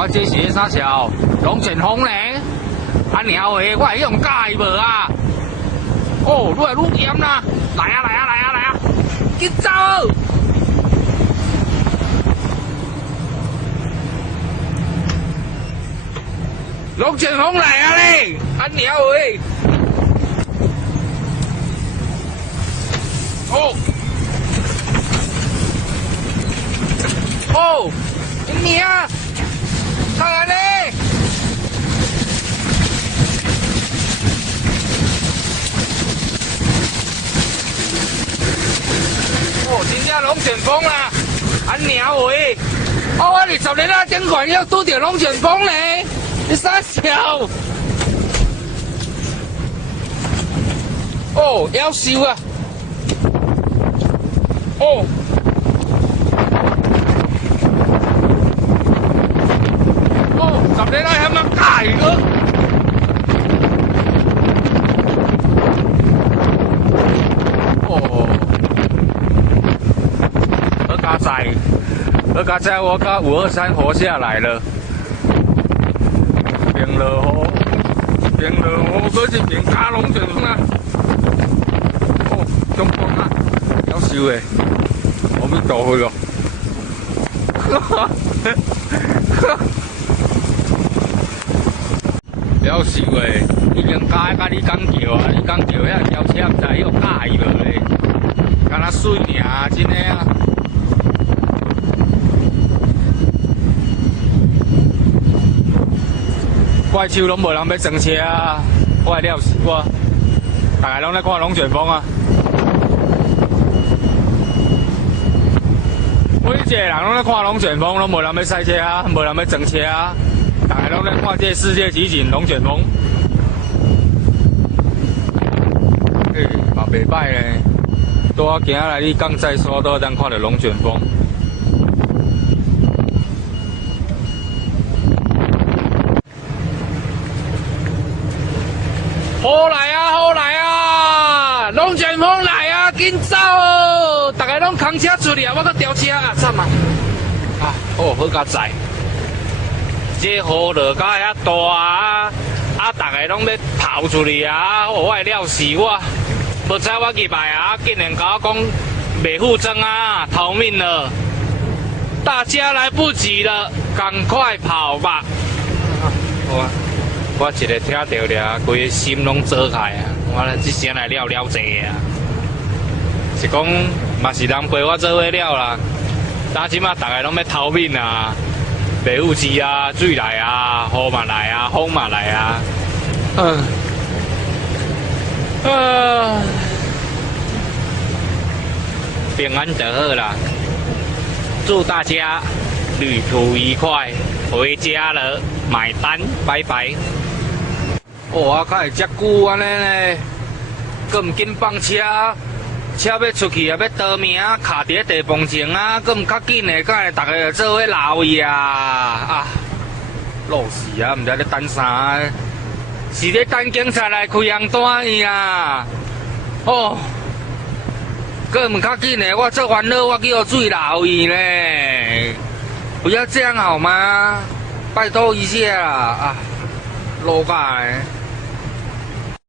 我这是迄啥桥？龙卷风呢？啊鸟诶，我会用假无啊？哦，愈来愈严啦！来啊来啊来啊来啊！紧走！龙卷风来啊嘞！啊鸟诶！哦！哦！你啊！看来嘞！哦，真正龙卷风啦！啊鸟喂！哦，我20年啊，顶管要拄着龙卷风嘞！你傻笑？哦，夭寿啊！哦。10年来还蛮大个。哦，而家在我甲523活下来了。冰落雨，可是变加龙卷风啊！哦，中风啊，夭寿诶！阿弥陀佛哦！夭寿诶！已经加甲你讲叫啊，你讲叫遐轿车毋知有假伊无咧，敢若水尔，真诶啊！怪手拢无人要装车啊！我会了死我，逐个拢咧看龙卷风啊！每一个人拢咧看龙卷风，拢无人要赛车啊，无人要装车啊！大家拢在看这世界奇景龙卷风，嘛袂歹咧。拄啊，行来你港仔山都当看到龙卷风。好来啊，好来啊！龙卷风来啊，紧走哦！大家拢扛车出去啊，我搁调车啊，惨啊！啊，哦，好佳哉。这雨落甲遐大啊，大家拢要跑出去啊！我会了死我，无知我入来啊，竟然甲我讲袂负责啊，逃命了！大家来不及了，赶快跑吧！我一个听到了，规个心拢做开啊！我即声来了济啊！是讲嘛是人陪我做伙了啦，但即马大家拢要逃命啊！袂有事啊，水来啊，雨嘛来啊，风嘛来啊，平安就好啦。祝大家旅途愉快，回家了，买单，拜拜。哇，较会遮久安尼呢，搁毋紧放车，车要出去也要倒命，卡伫地磅前啊，搁毋较紧的，敢会大家就做伙留伊啊！啊，老死啊，毋知咧等啥，是咧等警察来开红单去啊！哦，搁毋较紧的，我做烦恼，我去互水留伊呢。不要这样好吗？拜托一下啊！老板。